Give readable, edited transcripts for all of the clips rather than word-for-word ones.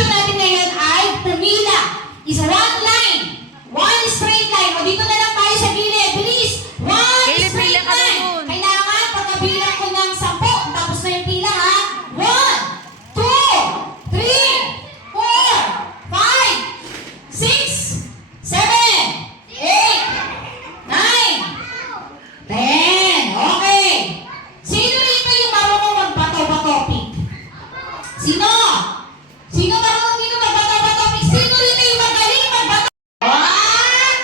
instruction natin ngayon ay pumila. Is one line. One straight line. O dito na lang tayo sa gilid. Bilis. One straight line. Kailangan pagkabilang ko ng 10. Tapos na yung pila ha. 1, 2, 3, 4, 5, 6, 7, 8, 9, 10. Okay. Sino rito yung marunong magbato-bato-pick? Sino? Sino marunong dito magbato-bato-pick? Sino rito yung magaling magbato?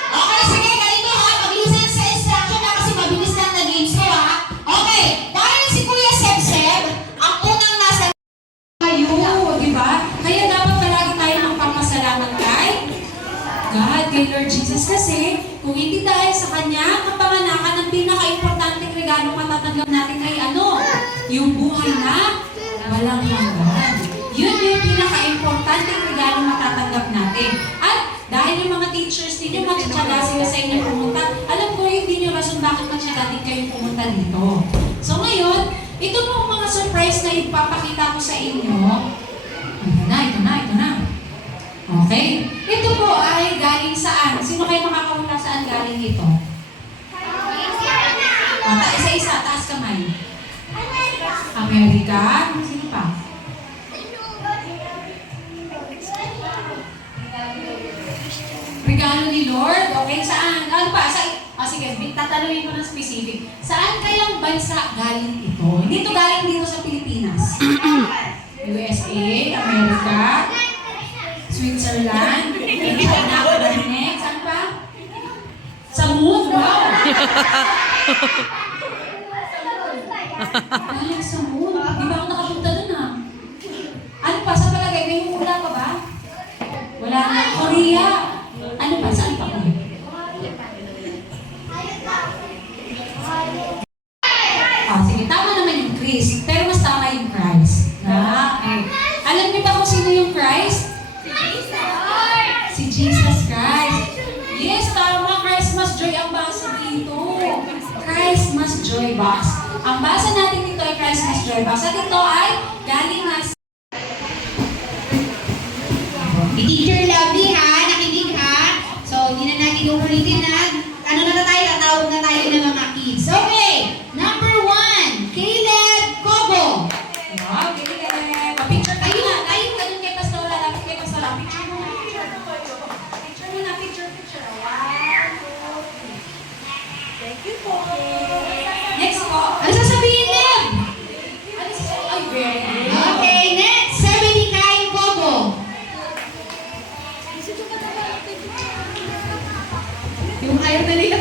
Okay, sige, ganito ha. Mag-listen sa instruction na kasi mabilis lang na games ko ha. Okay, dahil si Kuya Seb-Seb, ang unang nasa kayo, di ba? Kaya dapat palagi tayo magpapasalamat kay God, kay Lord Jesus. Kasi kung hindi dahil sa Kanya, kapanganakan ang pinaka-importanting regalo matatanggap natin ay ano? Yung buhay na walang hanggan. Yun yung pinaka-importanting regalo matatanggap natin. At dahil yung mga teachers ninyo, matsatsaga sila sa inyo pumunta, alam ko hindi nyo rason bakit matsatsaga din kayong pumunta dito. So ngayon, ito po mga surprise na ipapakita ko sa inyo. Ito na. Okay? Ito po ay galing saan? Sino kayo makakahula saan galing ito? Isa-isa, taas kamay. Amerika. Sino pa? Regalo ni Lord. Okay, saan? Ano pa? Sige, tatanungin ko ng specific. Saan kayang bansa galing ito? Hindi ito galing dito sa Pilipinas. USA, Amerika, Switzerland, China, next. Saan pa? Sa moon? Wow! Galing sa moon. Di ba ako nakapunta dun ha? Ano pa? Sa palagay, may hula pa ba? Wala na. Korea. Ano pa? Saan pa ko? Sige. Tama naman yung Chris. Pero mas tama yung Christ. Okay. Alam niyo ba kung sino yung Christ? Si Jesus Christ. Yes, tama. Christmas joy ang basa dito. Christmas joy box. Ang basa natin dito ay Christmas joy box. At ito ay galing na sa Teacher Lovely ha, nakinig ha. So, hindi na natin uulitin na. Ano na tayo? Tatawag na tayo ng mga kids. Okay, number 1, Caleb Cobo. Wow, Caleb. Picture tayo na. Tayo ganun kay Pastora. Lapit kay Pastora. Picture mo na. Picture mo na. Picture. 1, 2, 3. Thank you po. Next po. Ano sasabihin niya? Ay, very good. Okay, next. 70 Kai Cobo. Yung ayaw na nila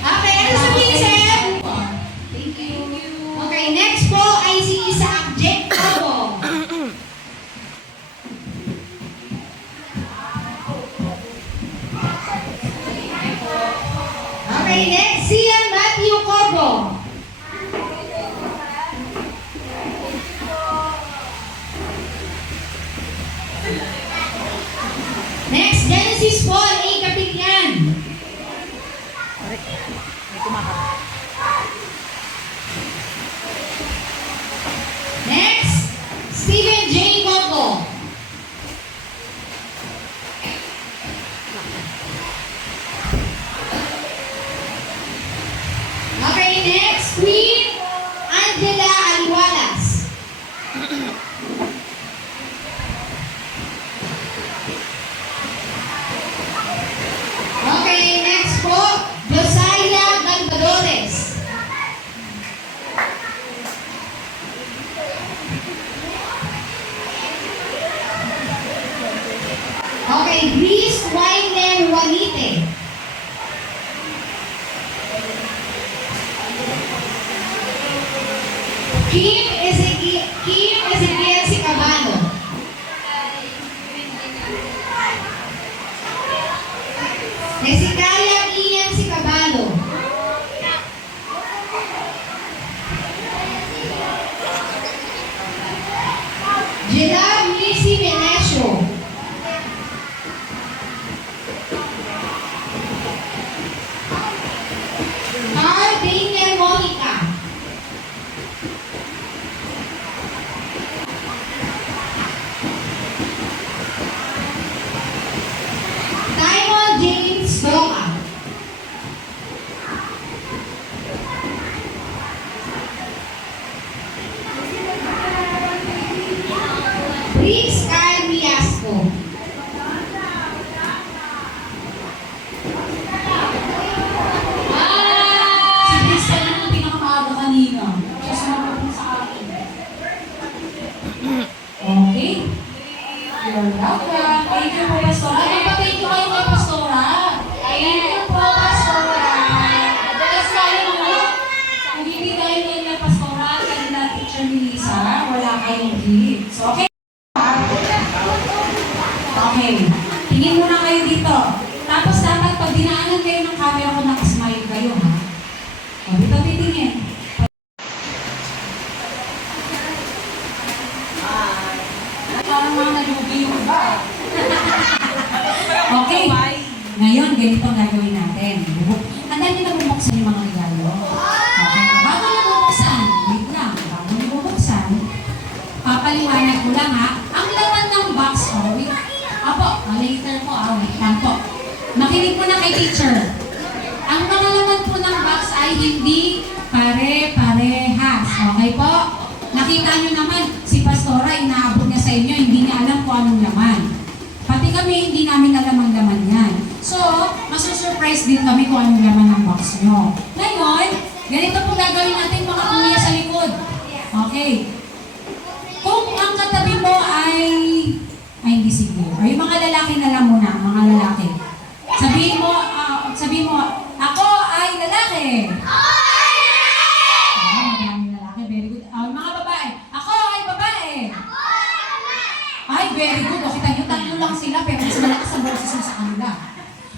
okay, ano sabihin, Seb? Thank you. Okay, next po ay si Isaac Jack Cobo. Okay, next, Sian Matthew Cobo. Next, Genesis Paul A. Kapigyan. Next, Stephen J. Cobo. Okay, next, Queen Angela Aliwalas. Okay, next po, Josiah Galvadores. Okay, Grace Winer Juanite. Kim Ezequiel Sicabano. Hezekiah Ian Sicabano. Gerard Missy Venecio. Carl Daniel Monica. Okay? You're welcome. Thank you po, Pastora. Magpa-thank you kayo kay Pastora. Thank you po, Pastora. Madalas tayo mga, kung hindi tayo ngayon kay Pastora at kanila teacher ni Lisa, wala kayong gift. So, okay? Okay. Tingin muna kayo dito. Tapos dapat pag dinaanan kayo ng camera ko, nakasmile kayo, ha? O, dito titingin. Parang mga nalubi yung iba. Okay. Ngayon, ganito ang gagawin natin. Handa niyo na bubuksan yung mga regalo. Okay. Bago na bubuksan, wait lang. Bago na bubuksan, papaliwanag ko lang ha. Ang laman ng box ko, wait. Apo, later po, wait lang po. Makinig po na kay teacher. Ang mga laman po ng box ay hindi pare-parehas. Okay po? Nakita nyo naman, si Pastora, inaabot niya sa inyo, hindi niya alam kung anong laman. Pati kami, hindi namin alam ang laman yan. So, masusurprise din kami kung anong laman ng box nyo. Ngayon, ganito po gagawin natin mga kuya sa likod. Okay. Kung ang katabi mo ay hindi siguro. Ay, yung mga lalaki na lang muna, mga lalaki. Sabihin mo, ako ay lalaki. Ay, very good. O, kita nyo, tatlo lang sila, pero mas malakas ang boses mo sa kanila.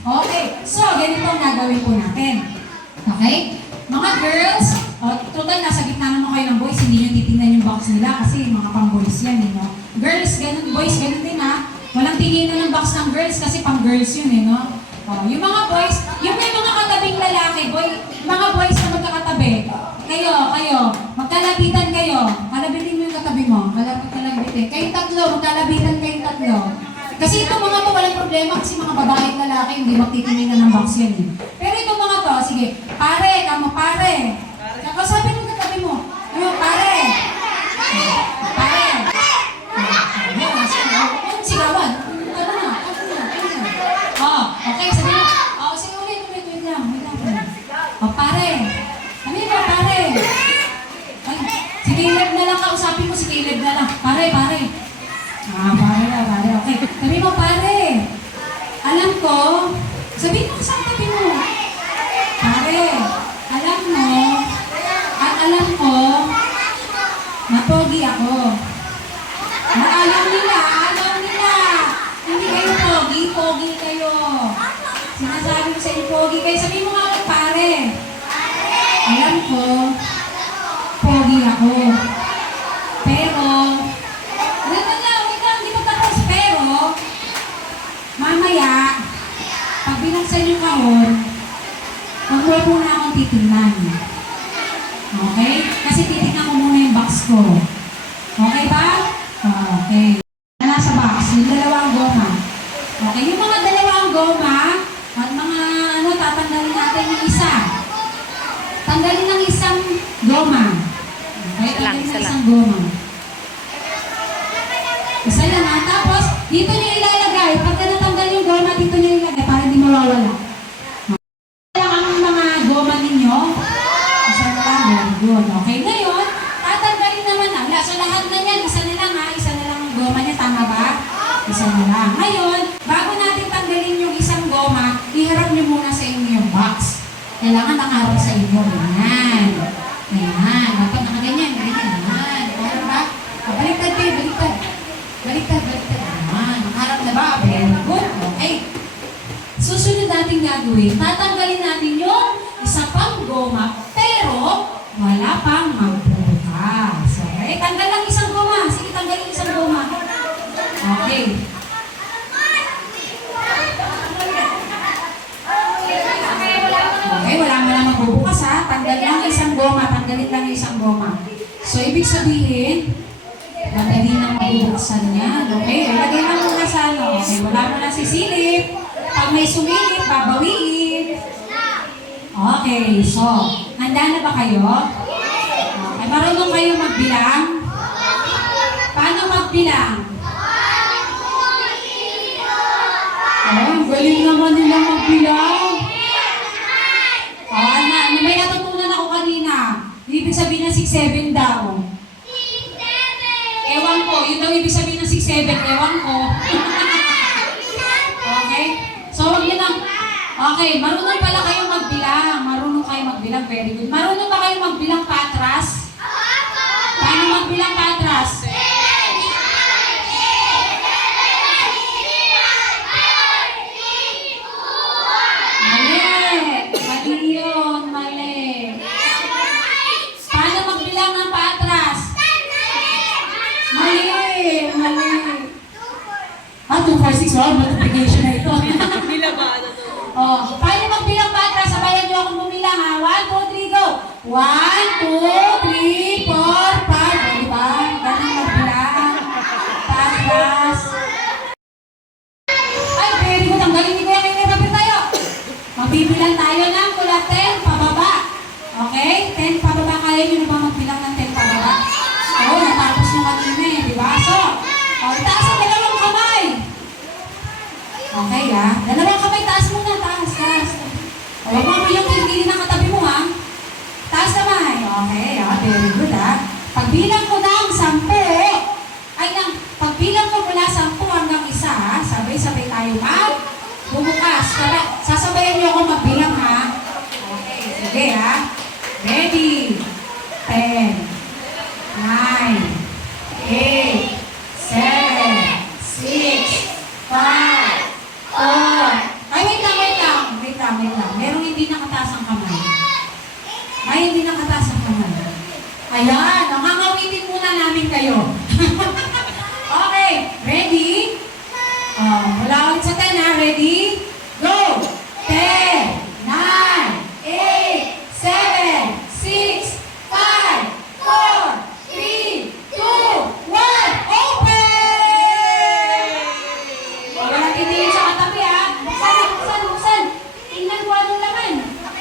Okay, so, ganito ang gagawin po natin. Okay? Mga girls, total, nasa gitna naman kayo ng boys, hindi nyo titingnan yung box nila kasi mga pang-boys yan, no? Girls, ganun, boys, ganun din, ha? Walang tingin ng box ng girls kasi pang-girls yun, no? Yung mga boys, yung may mga katabing lalaki, mga boys na magkakatabi, kayo, magkalabitan kayo. Kalabitin mo yung katabi mo. Kalabitin. Kayong tatlo, magkalabitan kayong tatlo. Kasi itong mga to, walang problema kasi mga babae at lalaki, hindi magtitingin na ng box yan. Pero itong mga to, sige, pare, pare. Sabi mo katabi mo, pare. Pare. Sigawan. Ano na? Okay, sabi mo. Sige, wait lang. Pare. Ano yun, pare? Si Caleb na lang, kausapin mo si Caleb na lang. Pare. Pare. Okay. Sabi mo, pare. Alam ko, sabihin mo sa tabi mo. Pare, alam mo, at alam ko, napogi ako. Alam nila. Hindi kayo pogi kayo. Sinasabi ko sa inyo, pogi kayo. Sabihin mo nga, pare. Alam ko, pogi ako. Pero, hindi pa tapos. Pero, mamaya, pag binagsan yung kahon, huwag mo na akong titingnan. Okay? Kasi titingnan ko muna yung box ko. Okay ba? Okay. Nasa box, yung dalawang goma. Okay, yung mga dalawang goma, at mga tatanggalin natin yung isa. Tanggalin ng isang goma. Okay, tanggalin ng isang goma. Isa lang ha. Tapos, dito nyo ilalagay. Pagka natanggal yung goma, dito nyo ilalagay para hindi mawawala. Lang ang mga goma ninyo. Isa na lang. Very good. Okay, ngayon, tatanggalin naman na. So, lahat na yan. Isa na lang ha. Isa na lang ang goma niya. Tama ba? Isa na lang. Ngayon, bago natin tanggalin yung isang goma, iharap nyo muna sa inyo yung box. Kailangan nakaharap sa inyo. Ganyan. Dapat nakaganyan. Ganyan. Nakaharap ba? Baliktad kayo. Baliktad. Nakaharap na ba? Very good. Okay. Susunod natin gagawin. Tatanggalin natin yung isa pang goma, pero wala pang magbubukas. Okay? Tanggal lang isang goma. Sige, tanggalin isang goma. Okay. Okay, wala mo lang magbubukas ha. Tanggalin lang isang goma. So, ibig sabihin, madali nang mabubuksan yan. Okay, ilagay lang muna sa ano. Okay, wala mo lang sisilip. Pag may sumilip, babawiin. Okay, so, handa na ba kayo? Okay, marunong kayo magbilang? Paano magbilang? Ang galing naman nila magbilang. May natutunan ako kanina. Ibig sabihin na 6-7 daw. Ewan ko po, yun daw ibig sabihin ng 6'7", ewan ko. Okay? So, wag yun ang... Okay, marunong pala kayong magbilang. Marunong kayo magbilang, very good. Marunong ba kayong magbilang patras? Paano magbilang patras? Mali yun, mali. Paano magbilang ng patras? Mali. 2, 4, 6, wow, multiplication na ito. Oh, paano magbilang patras? Sabayan niyo akong bumilang ha. 1, 2, 3, go! 1, 2, 3, 4, 5. Diba? Ganun magbilang. Patras. Ay, very good. Ang galing ni Kuya Kay Kapit tayo. Magbibilang tayo ng mula 10 pababa. Okay? 10 pababa. Kaya nyo na ba magbilang ng 10 pababa? Oo, natapos nyo kanina eh. Diba? So, itaas ang dalawang kamay. Okay ah. Dalawang kamay, taas muna. Taas. Huwag mo yung hindi na katabi mo ha. Taas kamay. Okay ah. Very good ah. Pagbilang ko ng 10. Pagbilang ko mula 10 hanggang 1 ha. Sabay-sabay tayo bumukas. Sasabayan niyo ako magbilang ha. Okay. Sige ha. Ready. 10, 9, 8, 7, 6, 5, 4. Ay, wait lang. Merong hindi nakataas ang kamay. Ayan, nangangawitin muna namin kayo. Okay, ready? Mula ulit sa 10 ha, ready? Go! 10, 9, 8, 7, 6, 5, 4, 3, 2, 1, open! Wala titingin sa katabi ha. Buksan. Tingnan ko anong laman.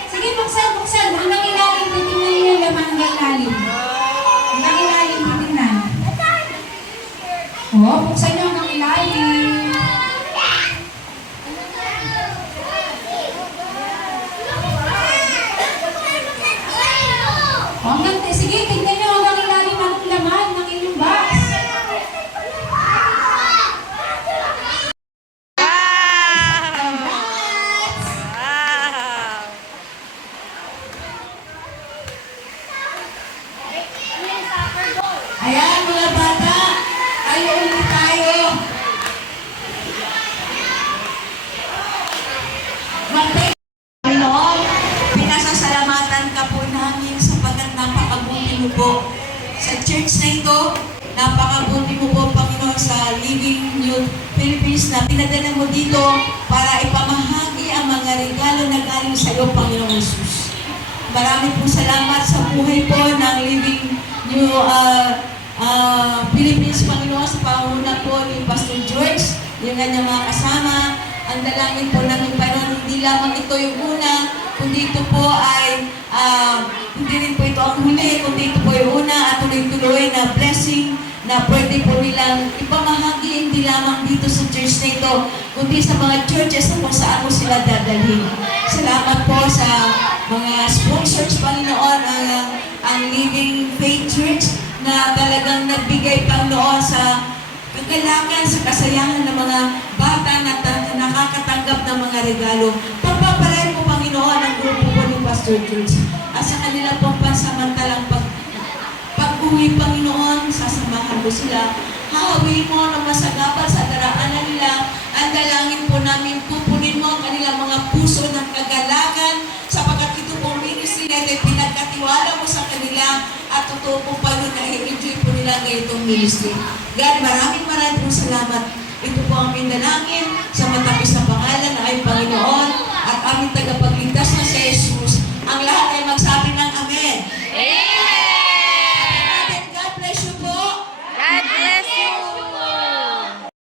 Sige, buksan. Hanggang ilalim, titingnan niyo yung laman hanggang ilalim. Hanggang ilalim, titingnan. Oh, buksan niyo hanggang ilalim. Sige, tingnan niyo hanggang ilalim anong laman ng inyong box. Ayan mga bata, kayo ulit tayo. Panginoon, pinasasalamatan ka po namin sapagkat napakabuti mo po sa church na ito. Napakabuti mo po, Panginoon, sa Living Youth Philippines na pinadala mo dito para ipamahagi ang mga regalo na galing sa iyo, Panginoong Jesus. Marami po salamat sa buhay po ng Living New Philippines, Panginoon, sa panguna po ni Pastor George, yung kanyang mga kasama. Ang dalangin po namin, Panginoon, hindi lamang ito yung una, kundi ito po ay hindi rin po ito ang huli, kundi ito po yung una at tuloy-tuloy na blessing na pwede po nilang ipamahagi hindi lamang dito sa church na ito, kundi sa mga churches na kung saan mo sila dadalhin. Salamat po sa mga sponsors, Panginoon, ang Living Faith Church na talagang nagbigay, Panginoon, sa kagalakan, sa kasayahan ng mga bata na nakakatanggap ng mga regalo. Pagpapalain mo, Panginoon, ang grupo po ni Pastor George at sa kanila pong pansamantalang pag-uwi, Panginoon, sasamahan mo sila. Hawin mo ng masagapal sa daraanan nila. Ang dalangin po namin, pupunin mo ang kanilang mga puso ng kagalakan sapagkat ito pong ministry na ito pinagkatiwala mo sa kanila at totoo po pa rin na i-enjoy po nila ngayong ministry. God, maraming po salamat. Ito po ang aming dalangin sa matapis na pangalan na ay Panginoon at aming tagapagligtas na si Jesus. Ang lahat ay